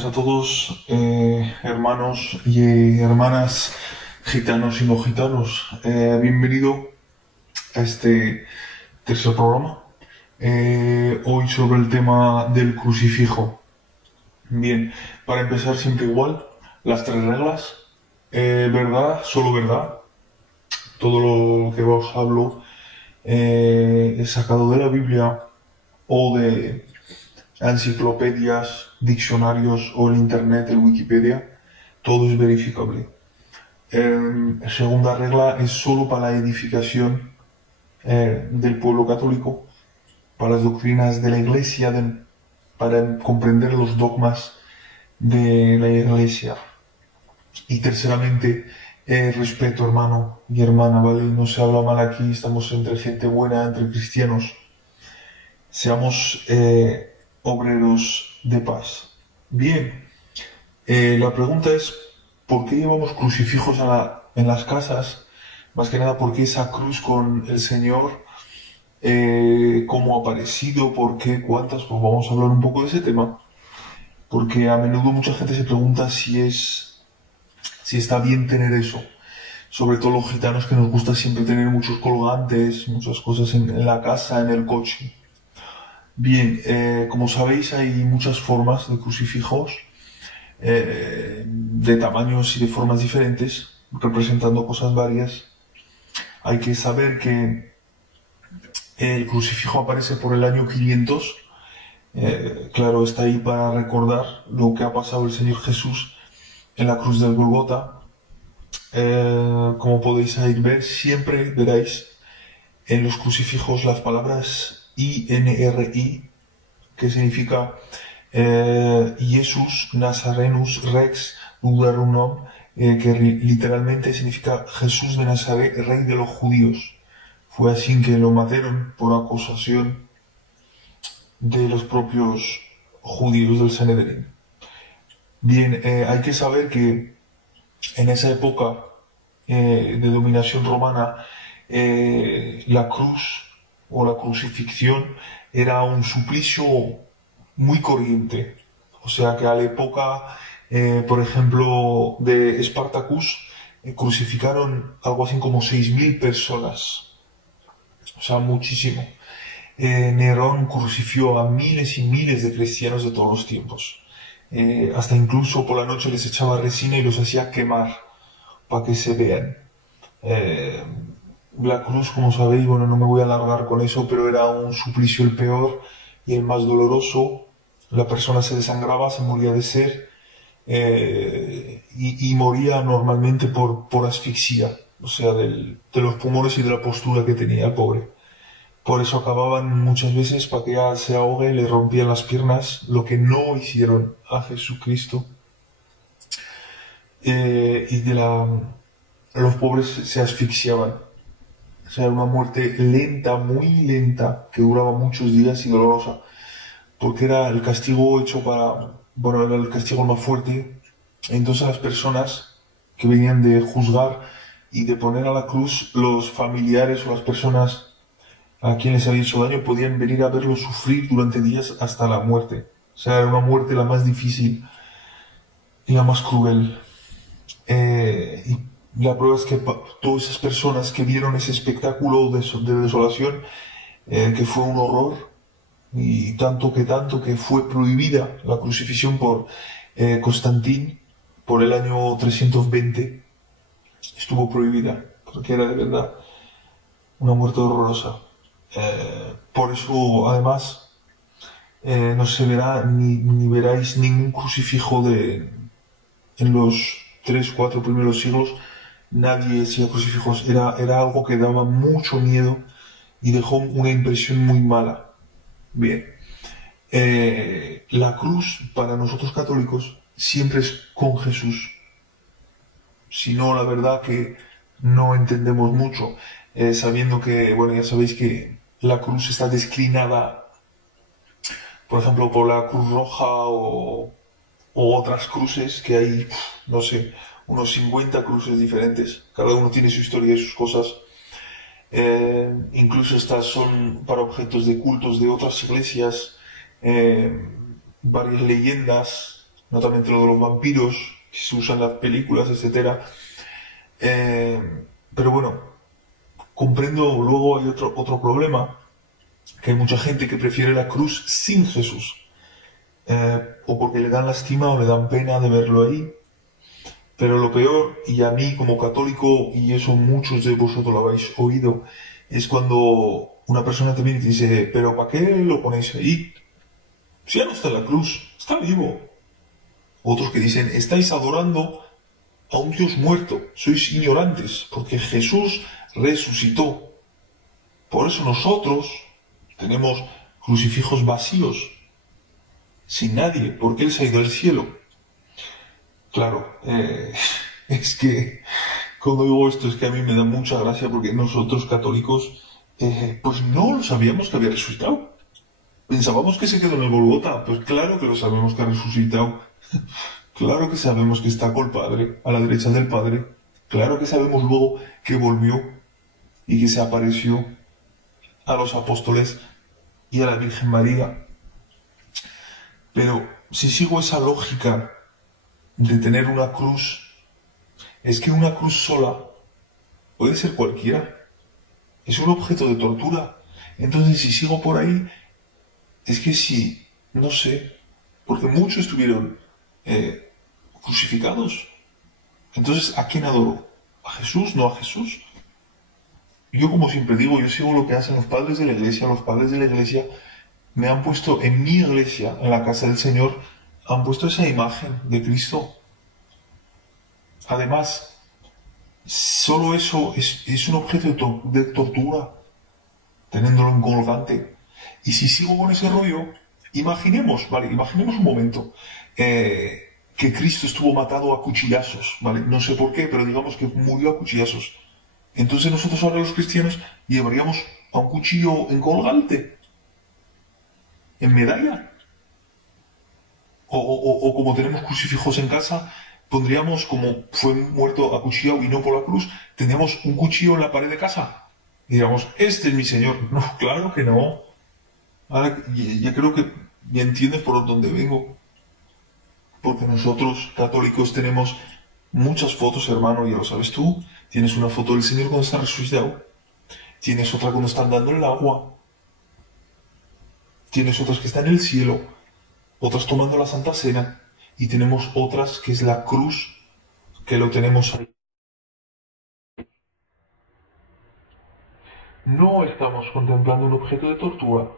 buenas a todos, hermanos y hermanas gitanos y no gitanos. Bienvenido a este tercer programa. Hoy sobre el tema del crucifijo. Bien, para empezar siempre igual, las tres reglas. Verdad, solo verdad. Todo lo que os hablo es sacado de la Biblia o de enciclopedias, diccionarios o el internet, el Wikipedia. Todo es verificable. Segunda regla es solo para la edificación del pueblo católico, para las doctrinas de la iglesia, para comprender los dogmas de la iglesia. Y terceramente, respeto, hermano y hermana, ¿vale? No se habla mal aquí, estamos entre gente buena, entre cristianos. Seamos obreros de paz. Bien, la pregunta es, ¿por qué llevamos crucifijos en las casas? Más que nada, ¿por qué esa cruz con el Señor? ¿Cómo ha aparecido? ¿Por qué? ¿Cuántas? Pues vamos a hablar un poco de ese tema. Porque a menudo mucha gente se pregunta si está bien tener eso. Sobre todo los gitanos, que nos gusta siempre tener muchos colgantes, muchas cosas en la casa, en el coche. Bien, como sabéis, hay muchas formas de crucifijos, de tamaños y de formas diferentes, representando cosas varias. Hay que saber que el crucifijo aparece por el año 500. Claro, está ahí para recordar lo que ha pasado el Señor Jesús en la cruz del Golgota. Como podéis ahí ver, siempre veréis en los crucifijos las palabras INRI, que significa Jesus Nazarenus Rex Lugarum, que literalmente significa Jesús de Nazaret, rey de los judíos. Fue así que lo mataron por acusación de los propios judíos del Sanedrín. Bien, hay que saber que en esa época de dominación romana, la cruz o la crucifixión era un suplicio muy corriente. O sea que a la época, por ejemplo, de Espartacus, crucificaron algo así como 6.000 personas. O sea, muchísimo. Nerón crucifió a miles y miles de cristianos de todos los tiempos. Hasta incluso por la noche les echaba resina y los hacía quemar para que se vean. La cruz, como sabéis, bueno, no me voy a alargar con eso, pero era un suplicio el peor y el más doloroso. La persona se desangraba, se moría de sed, y moría normalmente por asfixia, o sea, de los pulmones y de la postura que tenía el pobre. Por eso acababan muchas veces para que ya se ahogue, le rompían las piernas, lo que no hicieron a Jesucristo. Los pobres se asfixiaban. O sea, era una muerte lenta, muy lenta, que duraba muchos días y dolorosa, porque era el castigo hecho era el castigo más fuerte. Entonces las personas que venían de juzgar y de poner a la cruz, los familiares o las personas a quienes había hecho daño podían venir a verlo sufrir durante días hasta la muerte. O sea, era una muerte la más difícil y la más cruel. Y la prueba es que todas esas personas que vieron ese espectáculo de desolación, que fue un horror, y tanto que fue prohibida la crucifixión por Constantín por el año 320, estuvo prohibida, porque era de verdad una muerte horrorosa. Por eso, además, no se verá ni veráis ningún crucifijo en los 3-4 primeros siglos. Nadie hacía crucifijos. Era algo que daba mucho miedo y dejó una impresión muy mala. Bien. La cruz, para nosotros católicos, siempre es con Jesús. Si no, la verdad que no entendemos mucho, sabiendo que, bueno, ya sabéis que la cruz está declinada, por ejemplo, por la Cruz Roja o otras cruces, que hay, no sé, unos 50 cruces diferentes. Cada uno tiene su historia y sus cosas. Incluso estas son para objetos de cultos de otras iglesias, varias leyendas no solamente lo de los vampiros que se usan en las películas, etcétera. Pero bueno, comprendo, luego hay otro problema, que hay mucha gente que prefiere la cruz sin Jesús, o porque le dan lástima o le dan pena de verlo ahí. Pero lo peor, y a mí como católico, y eso muchos de vosotros lo habéis oído, es cuando una persona te viene y te dice, pero ¿para qué lo ponéis ahí? Si ya no está en la cruz, está vivo. Otros que dicen, estáis adorando a un Dios muerto, sois ignorantes, porque Jesús resucitó. Por eso nosotros tenemos crucifijos vacíos, sin nadie, porque Él se ha ido al cielo. Claro, es que cuando digo esto es que a mí me da mucha gracia porque nosotros católicos pues no lo sabíamos que había resucitado. Pensábamos que se quedó en el Golgota, pues claro que lo sabemos que ha resucitado. Claro que sabemos que está con el Padre, a la derecha del Padre. Claro que sabemos luego que volvió y que se apareció a los apóstoles y a la Virgen María. Pero si sigo esa lógica de tener una cruz, es que una cruz sola puede ser cualquiera. Es un objeto de tortura. Entonces, si sigo por ahí, es que sí, no sé, porque muchos estuvieron crucificados. Entonces, ¿a quién adoro? ¿A Jesús? ¿No a Jesús? Yo, como siempre digo, yo sigo lo que hacen los padres de la iglesia. Los padres de la iglesia me han puesto en mi iglesia, en la casa del Señor, han puesto esa imagen de Cristo. Además, solo eso es un objeto de tortura, teniéndolo en colgante. Y si sigo con ese rollo, imaginemos, ¿vale? Imaginemos un momento que Cristo estuvo matado a cuchillazos, ¿vale? No sé por qué, pero digamos que murió a cuchillazos. Entonces nosotros ahora los cristianos llevaríamos a un cuchillo en colgante, en medalla. O como tenemos crucifijos en casa, pondríamos, como fue muerto acuchillado y no por la cruz, tendríamos un cuchillo en la pared de casa. Y diríamos, este es mi Señor. No, claro que no. Ahora ya creo que ya entiendes por dónde vengo. Porque nosotros, católicos, tenemos muchas fotos, hermano, ya lo sabes tú. Tienes una foto del Señor cuando está resucitado. Tienes otra cuando está andando en el agua. Tienes otras que están en el cielo. Otras tomando la Santa Cena. Y tenemos otras que es la cruz, que lo tenemos ahí. No estamos contemplando un objeto de tortura.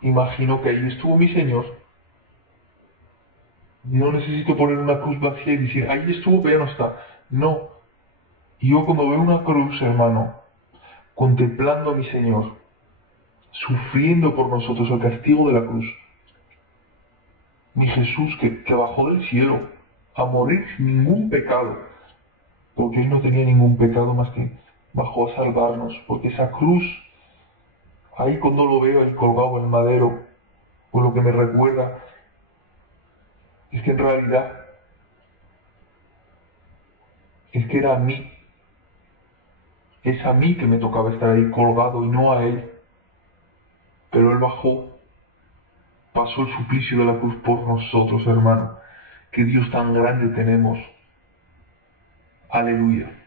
Imagino que ahí estuvo mi Señor. No necesito poner una cruz vacía y decir, ahí estuvo, pero ya no está. No. Yo cuando veo una cruz, hermano, contemplando a mi Señor, sufriendo por nosotros el castigo de la cruz, mi Jesús que bajó del cielo a morir sin ningún pecado, porque Él no tenía ningún pecado más que bajó a salvarnos, porque esa cruz, ahí cuando lo veo ahí colgado en el madero, por lo que me recuerda, es que en realidad, es que era a mí, es a mí que me tocaba estar ahí colgado y no a Él, pero Él bajó, pasó el suplicio de la cruz por nosotros, hermano. Qué Dios tan grande tenemos. Aleluya.